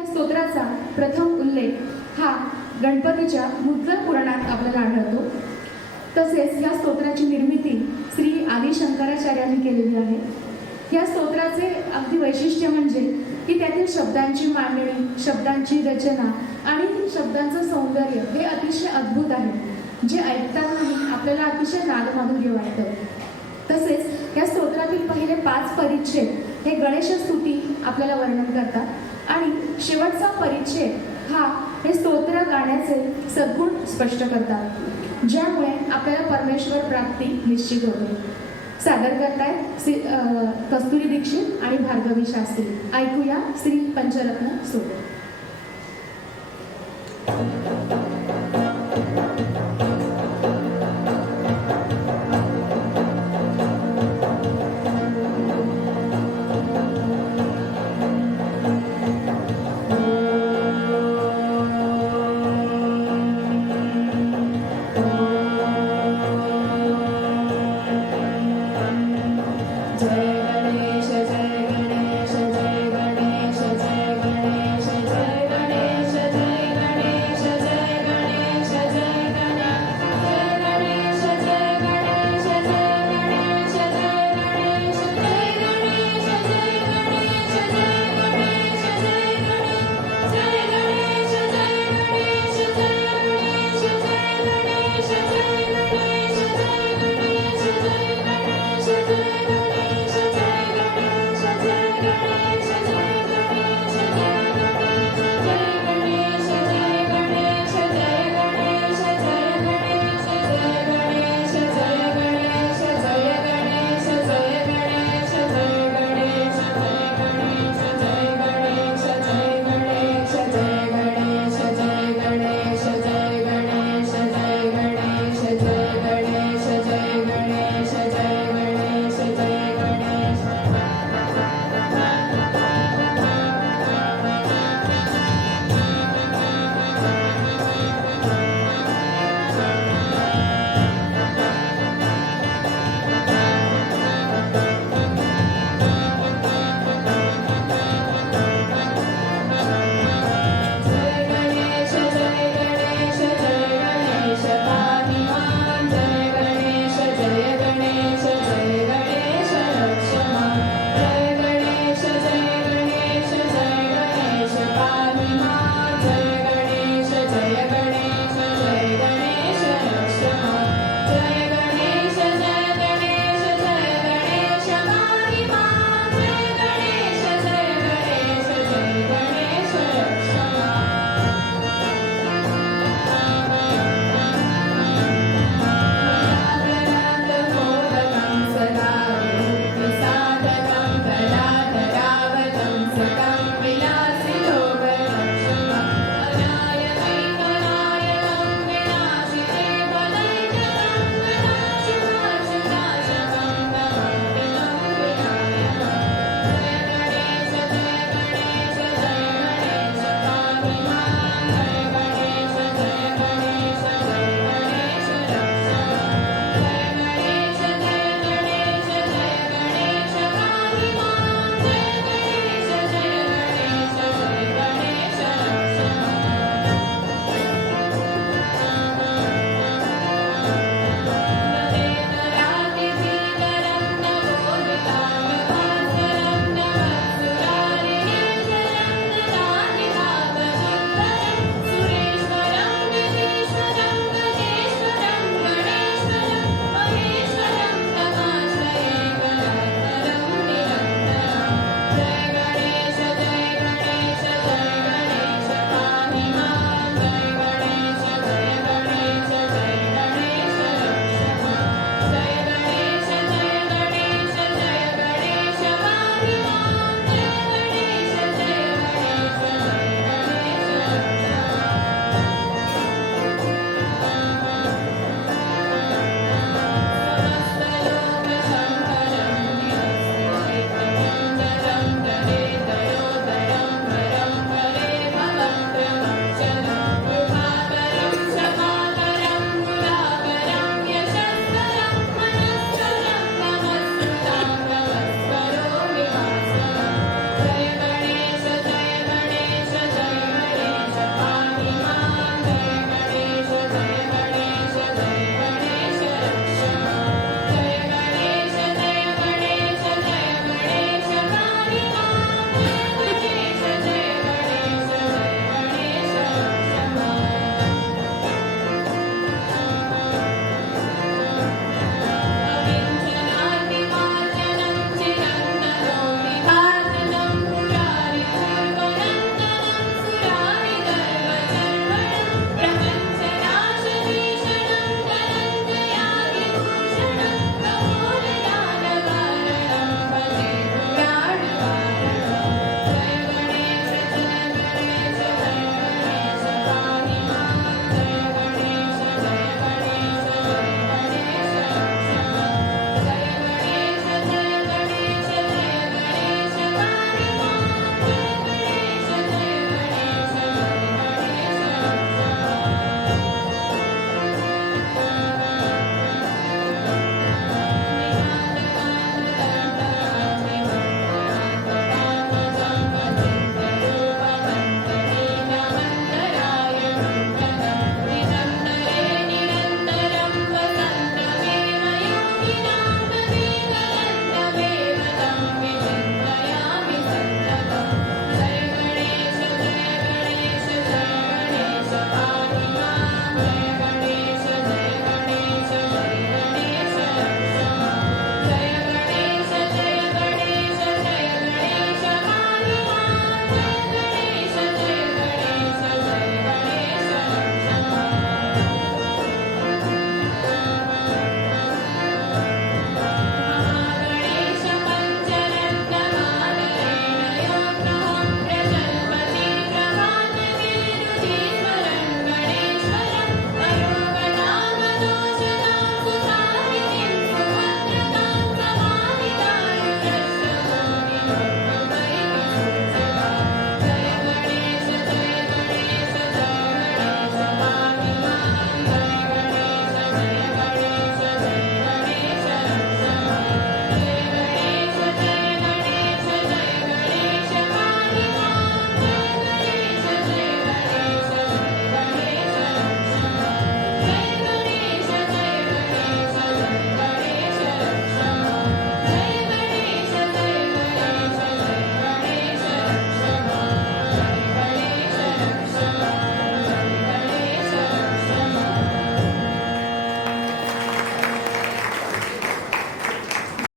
या स्तोत्राचा प्रथम उल्लेख हा गणपतीच्या मुद्गल पुराणात आपल्याला आढळतो। तसेच या स्तोत्राची निर्मिती श्री आदि शंकराचार्यांनी केलेली आहे। या स्तोत्राचे अगदी वैशिष्ट्य म्हणजे की त्यातील शब्दांची मांडणी, शब्दांची रचना आणि शब्दांचं सौंदर्य हे अतिशय अद्भुत आहे, जे ऐकताना आपल्याला अतिशय नादमाधुर्य वाटतं। तसेच या स्तोत्रातील पहिले 5 परिच्छेद हे गणेश स्तुती आपल्याला वर्णन करतात आणि शेवटचा परिच्छेद हा हे स्तोत्र गाण्याचे सद्गुण स्पष्ट करतात, ज्यामुळे आपल्याला परमेश्वर प्राप्ती निश्चित होते। सादर करतायत कस्तुरी दीक्षित आणि भार्गवी शास्त्री। ऐकूया श्री पंचरत्न स्तोत्र।